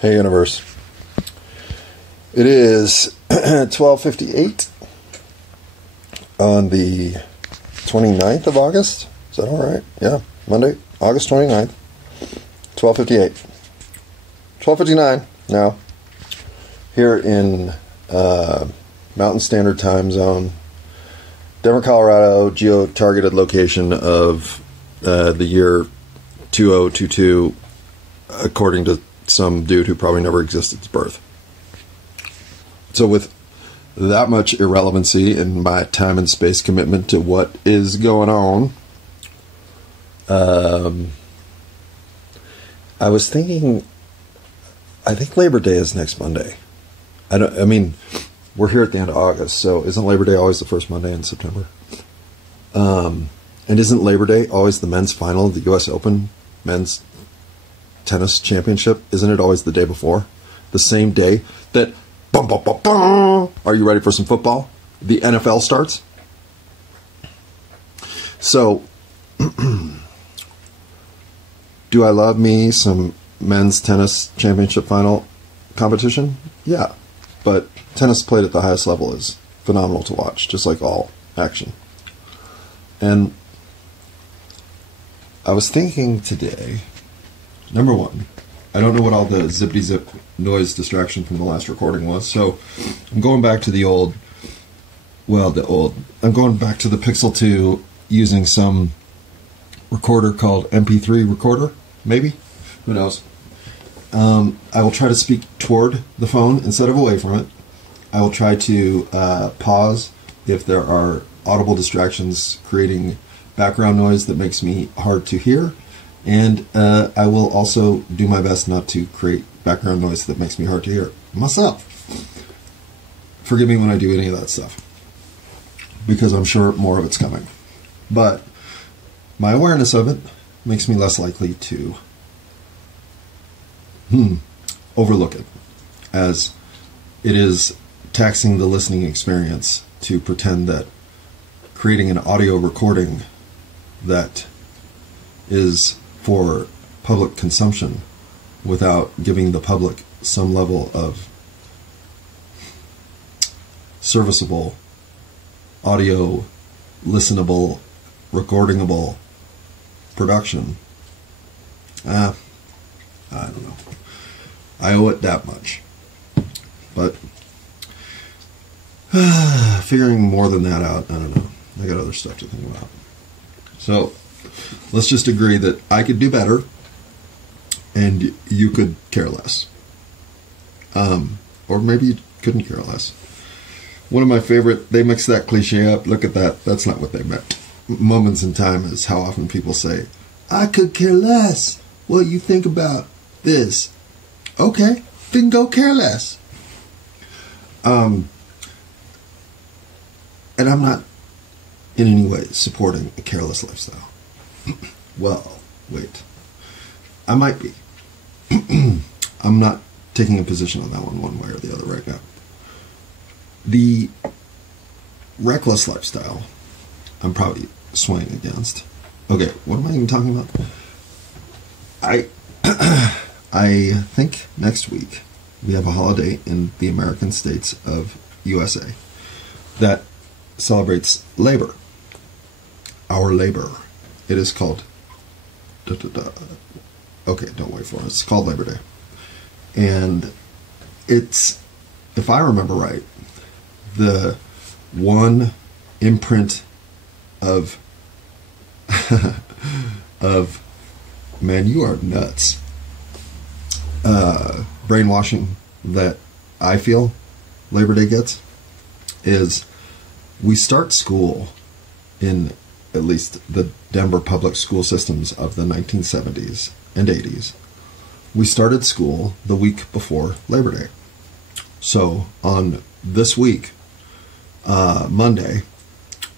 Hey universe. It is 12:58 on the 29th of August. Is that all right? Yeah, Monday, August 29th, 12:58. 12:59 now. Here in Mountain Standard Time Zone, Denver, Colorado, geo-targeted location of the year 2022, according to some dude who probably never existed at birth. So with that much irrelevancy in my time and space commitment to what is going on, I was thinking, I think Labor Day is next Monday. I mean, we're here at the end of August, so isn't Labor Day always the first Monday in September? And isn't Labor Day always the men's final of the U.S. Open men's tennis championship? Isn't it always the day before? The same day that, bum, bum, bum, bum, are you ready for some football? The NFL starts. So, do I love me some men's tennis championship final competition? Yeah. But tennis played at the highest level is phenomenal to watch, just like all action. And I was thinking today, number one, I don't know what all the zippity-zip noise distraction from the last recording was, so I'm going back to I'm going back to the Pixel 2 using some recorder called MP3 recorder, maybe? Who knows? I will try to speak toward the phone instead of away from it. I will try to pause if there are audible distractions creating background noise that makes me hard to hear. And I will also do my best not to create background noise that makes me hard to hear myself. Forgive me when I do any of that stuff, because I'm sure more of it's coming. But my awareness of it makes me less likely to overlook it, as it is taxing the listening experience to pretend that creating an audio recording that is for public consumption without giving the public some level of serviceable, audio, listenable, recordingable production. I don't know. I owe it that much. But figuring more than that out, I don't know. I got other stuff to think about. So let's just agree that I could do better and you could care less. Or maybe you couldn't care less. One of my favorite, they mix that cliche up. Look at that. That's not what they meant. Moments in time is how often people say, I could care less what you think about this. Okay, then go care less. And I'm not in any way supporting a careless lifestyle. Well, wait. I might be. I'm not taking a position on that one way or the other right now. The reckless lifestyle, I'm probably swaying against. Okay, what am I even talking about? I think next week we have a holiday in the American states of USA that celebrates labor. Our labor. It is called... Okay, don't wait for it. It's called Labor Day. And it's, if I remember right, the one imprint of... of, man, you are nuts. Brainwashing that I feel Labor Day gets is we start school in at least the Denver public school systems of the 1970s and 80s. We started school the week before Labor Day. So on this week, Monday,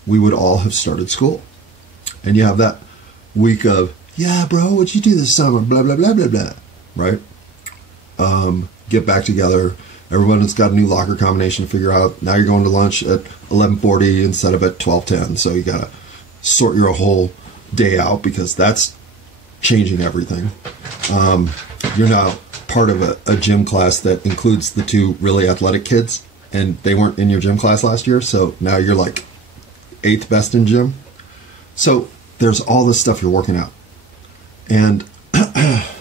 we would all have started school. And you have that week of, yeah, bro, what'd you do this summer? Blah, blah, blah, blah, blah. Right? Get back together. Everyone's got a new locker combination to figure out. Now you're going to lunch at 11:40 instead of at 12:10. So you got to sort your whole day out because that's changing everything. You're now part of a gym class that includes the two really athletic kids, and they weren't in your gym class last year, so now you're like 8th best in gym. So there's all this stuff you're working out. And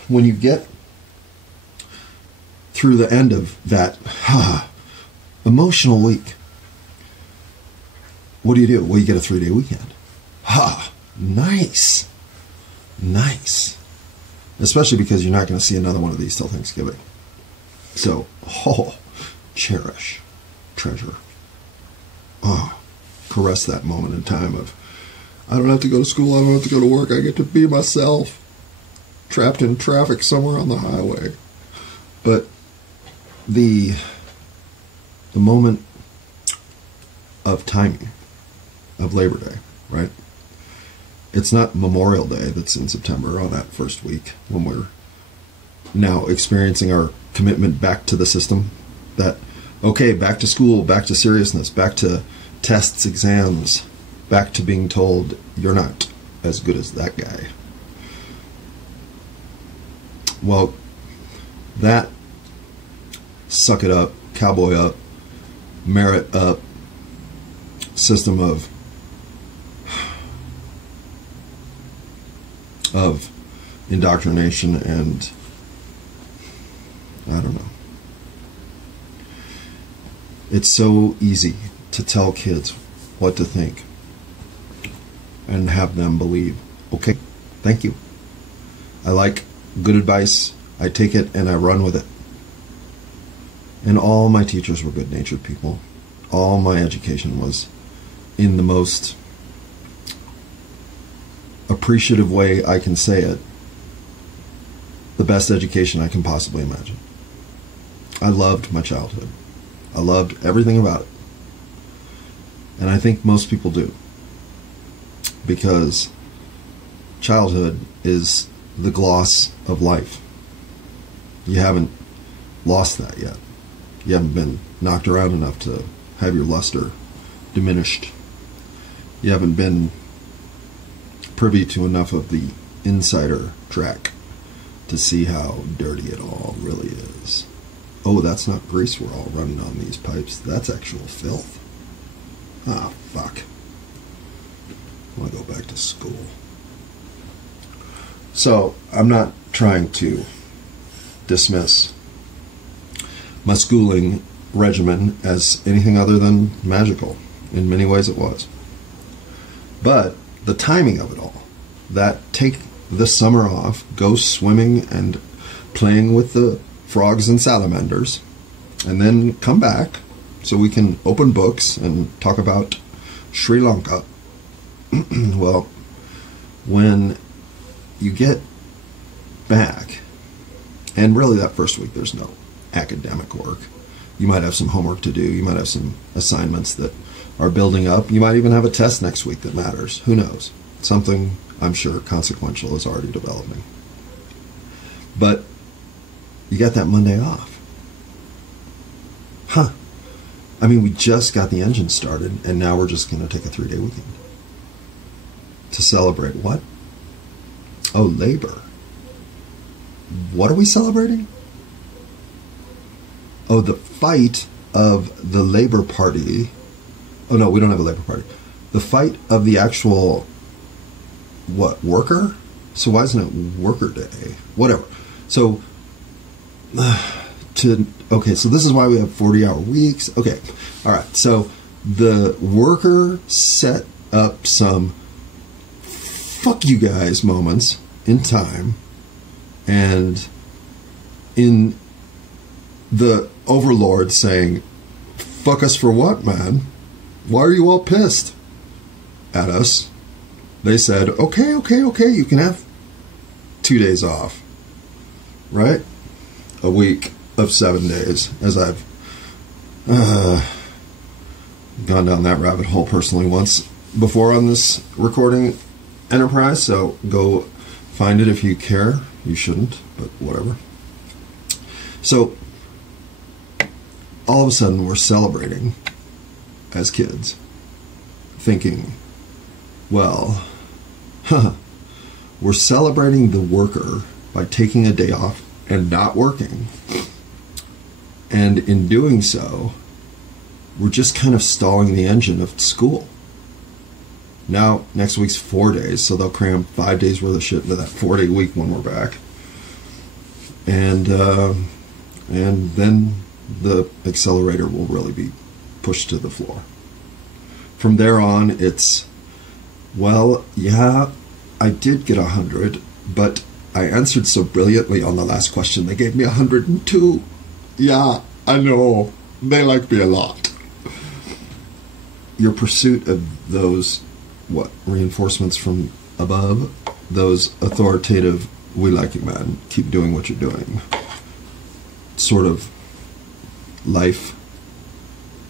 when you get through the end of that emotional week, what do? Well, you get a 3-day weekend. Nice. Nice. Especially because you're not going to see another one of these till Thanksgiving. So, cherish, treasure. Caress that moment in time of, I don't have to go to school, I don't have to go to work, I get to be myself, trapped in traffic somewhere on the highway. But the moment of timing of Labor Day, right? It's not Memorial Day that's in September on that first week when we're now experiencing our commitment back to the system. That, okay, back to school, back to seriousness, back to tests, exams, back to being told you're not as good as that guy. Well, that suck it up, cowboy up, merit up system of indoctrination and I don't know. It's so easy to tell kids what to think and have them believe, okay, thank you. I like good advice, I take it and I run with it. And all my teachers were good-natured people. All my education was in the most appreciative way I can say it, the best education I can possibly imagine. I loved my childhood. I loved everything about it. And I think most people do. Because childhood is the gloss of life. You haven't lost that yet. You haven't been knocked around enough to have your luster diminished. You haven't been privy to enough of the insider track to see how dirty it all really is. Oh, that's not grease we're all running on these pipes. That's actual filth. Fuck. I want to go back to school. So, I'm not trying to dismiss my schooling regimen as anything other than magical. In many ways it was. But the timing of it all, that take the summer off, go swimming and playing with the frogs and salamanders, and then come back so we can open books and talk about Sri Lanka. Well, when you get back, and really that first week there's no academic work. You might have some homework to do. You might have some assignments that are building up. You might even have a test next week that matters. Who knows? Something, I'm sure, consequential is already developing. But you got that Monday off. I mean, we just got the engine started, and now we're just going to take a 3-day weekend. To celebrate what? Oh, labor. What are we celebrating? Oh, the fight of the Labor Party. Oh, no, we don't have a Labor Party. The fight of the actual, worker? So why isn't it Worker Day? Whatever. So, okay, so this is why we have 40-hour weeks. Okay, all right. So the worker set up some fuck you guys moments in time, and in the overlord saying, fuck us for what, man? Why are you all pissed at us? They said, okay, you can have 2 days off, right? A week of 7 days, as I've gone down that rabbit hole personally once before on this recording enterprise, so go find it if you care. You shouldn't, but whatever. So, all of a sudden we're celebrating as kids, thinking, well, we're celebrating the worker by taking a day off and not working. And in doing so, we're just kind of stalling the engine of school. Now, next week's 4 days, so they'll cram 5 days worth of shit into that 4-day week when we're back. And then the accelerator will really be pushed to the floor. From there on, it's, well, yeah, I did get 100, but I answered so brilliantly on the last question, they gave me 102. Yeah, I know. They like me a lot. Your pursuit of those, reinforcements from above, those authoritative, we like you, man, keep doing what you're doing, sort of life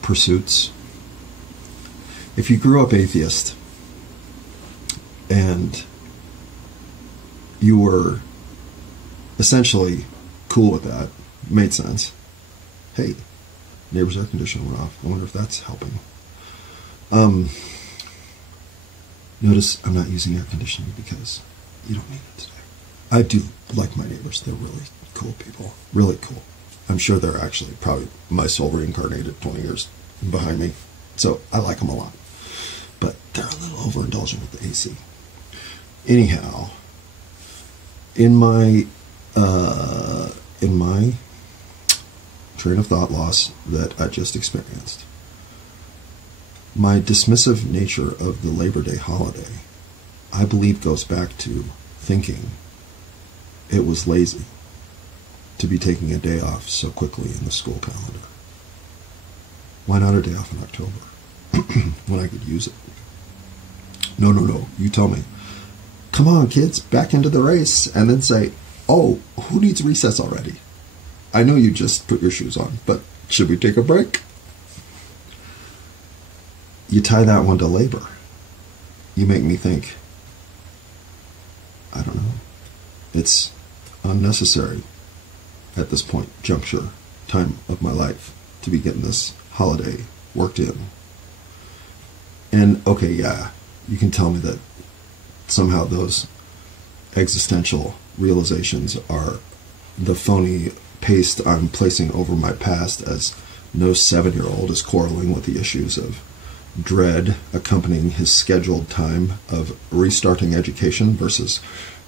pursuits. If you grew up atheist and you were essentially cool with that, made sense. Hey, neighbor's air conditioner went off. I wonder if that's helping. Notice I'm not using air conditioning because you don't need it today. I do like my neighbors. They're really cool people. Really cool. I'm sure they're actually probably my soul reincarnated 20 years behind me. So I like them a lot. But they're a little overindulgent with the AC. Anyhow, in my train of thought loss that I just experienced, my dismissive nature of the Labor Day holiday, I believe, goes back to thinking it was lazy to be taking a day off so quickly in the school calendar. Why not a day off in October when I could use it? No, you tell me. Come on, kids, back into the race, and then say, oh, who needs recess already? I know you just put your shoes on, but should we take a break? You tie that one to labor. You make me think, I don't know, it's unnecessary at this juncture, time of my life, to be getting this holiday worked in. And, okay, yeah, you can tell me that somehow those existential realizations are the phony paste I'm placing over my past, as no 7-year-old is quarreling with the issues of dread accompanying his scheduled time of restarting education versus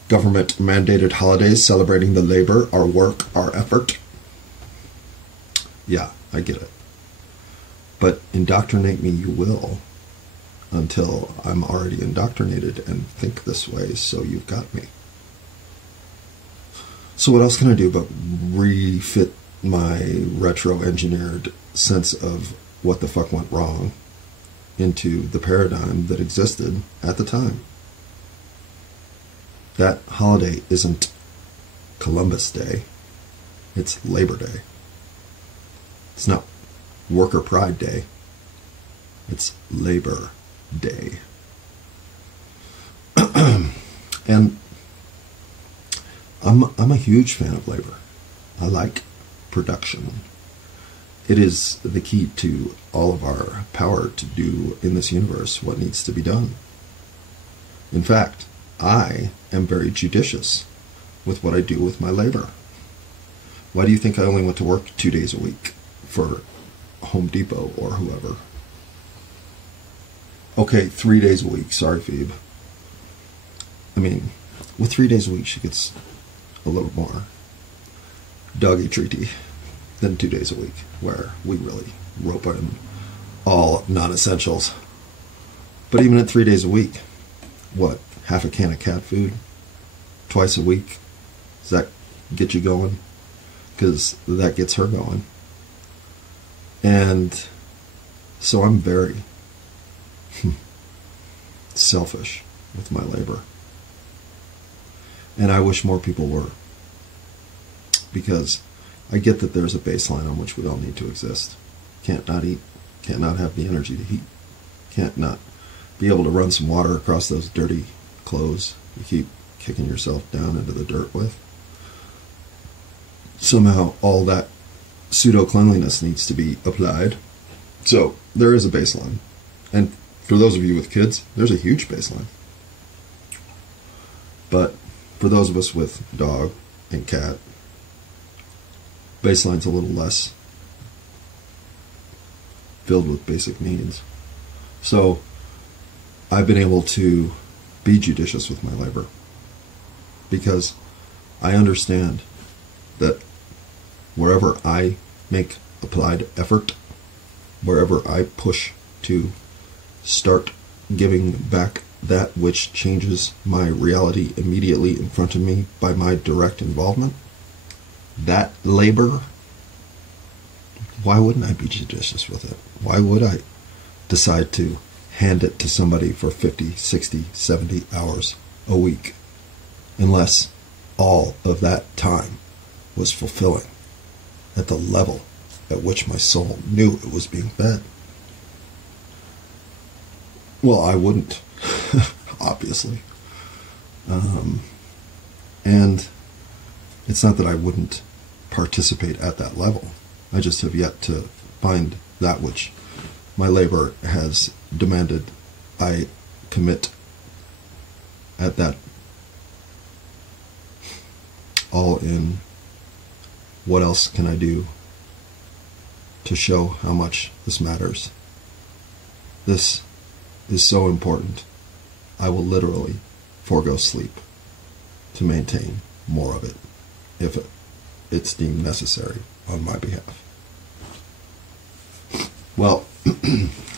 government-mandated holidays celebrating the labor, our work, our effort. Yeah, I get it. But indoctrinate me you will, until I'm already indoctrinated and think this way, so you've got me. So what else can I do but refit my retro-engineered sense of what the fuck went wrong into the paradigm that existed at the time? That holiday isn't Columbus Day. It's Labor Day. It's not Worker Pride Day. It's Labor Day. And I'm a huge fan of labor. I like production. It is the key to all of our power to do in this universe what needs to be done. In fact, I am very judicious with what I do with my labor. Why do you think I only went to work 2 days a week for Home Depot or whoever? Okay, 3 days a week. Sorry, Phoebe. I mean, with 3 days a week, she gets a little more doggy treaty than 2 days a week, where we really rope in all non-essentials. But even at 3 days a week, what, half a can of cat food twice a week? Does that get you going? Because that gets her going. And so I'm very selfish with my labor. And I wish more people were. Because I get that there's a baseline on which we all need to exist. Can't not eat. Can't not have the energy to heat. Can't not be able to run some water across those dirty clothes you keep kicking yourself down into the dirt with. Somehow all that pseudo-cleanliness needs to be applied. So there is a baseline. And for those of you with kids, there's a huge baseline. But for those of us with dog and cat baseline's a little less filled with basic needs. So I've been able to be judicious with my labor because I understand that wherever I make applied effort, wherever I push to start giving back that which changes my reality immediately in front of me by my direct involvement, that labor, why wouldn't I be judicious with it? Why would I decide to hand it to somebody for 50, 60, 70 hours a week unless all of that time was fulfilling at the level at which my soul knew it was being fed? Well, I wouldn't, obviously. And it's not that I wouldn't participate at that level. I just have yet to find that which my labor has demanded I commit at that all in. What else can I do to show how much this matters? This is so important. I will literally forego sleep to maintain more of it if it's deemed necessary on my behalf. Well,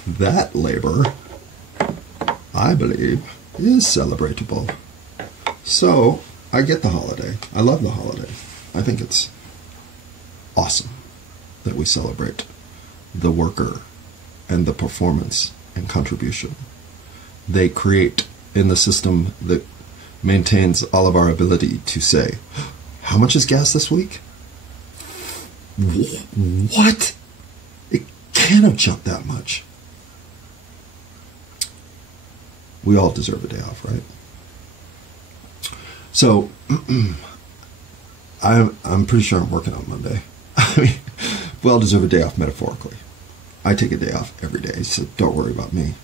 that labor, I believe, is celebratable. So, I get the holiday. I love the holiday. I think it's awesome that we celebrate the worker and the performance and contribution they create in the system that maintains all of our ability to say, how much is gas this week? What? It can't have jumped that much. We all deserve a day off, right? So, I'm pretty sure I'm working on Monday. I mean, we all deserve a day off metaphorically. I take a day off every day, so don't worry about me.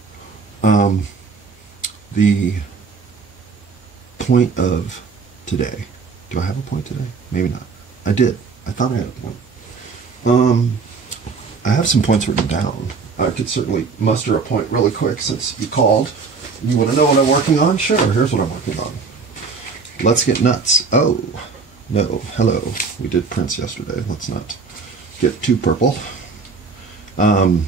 The point of today. Do I have a point today? Maybe not. I did. I thought I had a point. I have some points written down. I could certainly muster a point really quick since you called. You want to know what I'm working on? Sure, here's what I'm working on. Let's get nuts. Oh, no. Hello. We did Prince yesterday. Let's not get too purple. Yeah,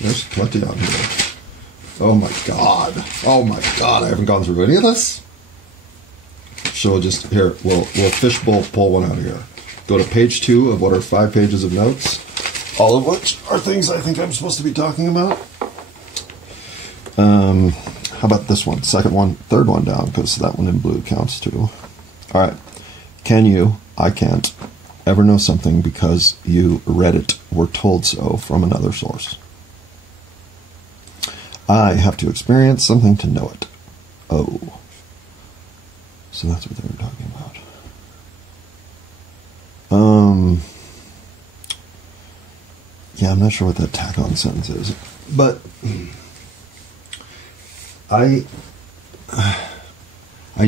there's plenty on here. Oh my god. Oh my god, I haven't gone through any of this. So just, here, we'll fishbowl pull one out of here. Go to page 2 of what are 5 pages of notes, all of which are things I think I'm supposed to be talking about. How about this one? Second one, third one down, because that one in blue counts too. Alright. Can you, I can't, ever know something because you read it, were told so from another source? I have to experience something to know it. Oh. So that's what they were talking about. Yeah, I'm not sure what that tack-on sentence is, but I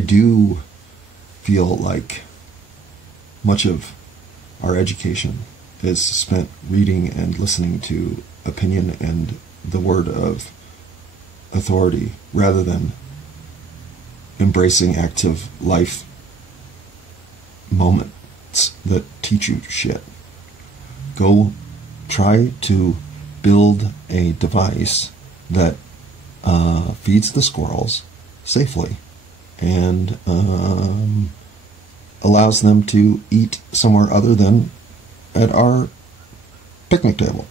do feel like much of our education is spent reading and listening to opinion and the word of authority rather than embracing active life moments that teach you shit. Go try to build a device that feeds the squirrels safely and allows them to eat somewhere other than at our picnic table.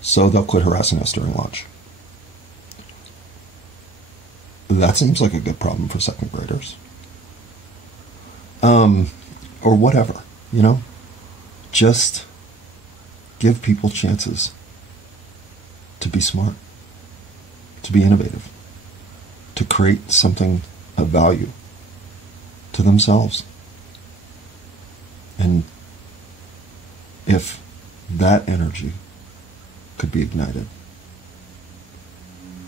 So they'll quit harassing us during lunch. That seems like a good problem for second graders. Or whatever, you know? Just give people chances to be smart, to be innovative, to create something of value to themselves. And if that energy could be ignited,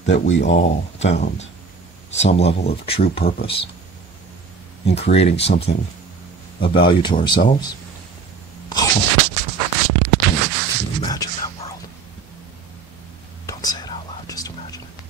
that we all found some level of true purpose in creating something of value to ourselves. Can you imagine that world? Don't say it out loud, just imagine it.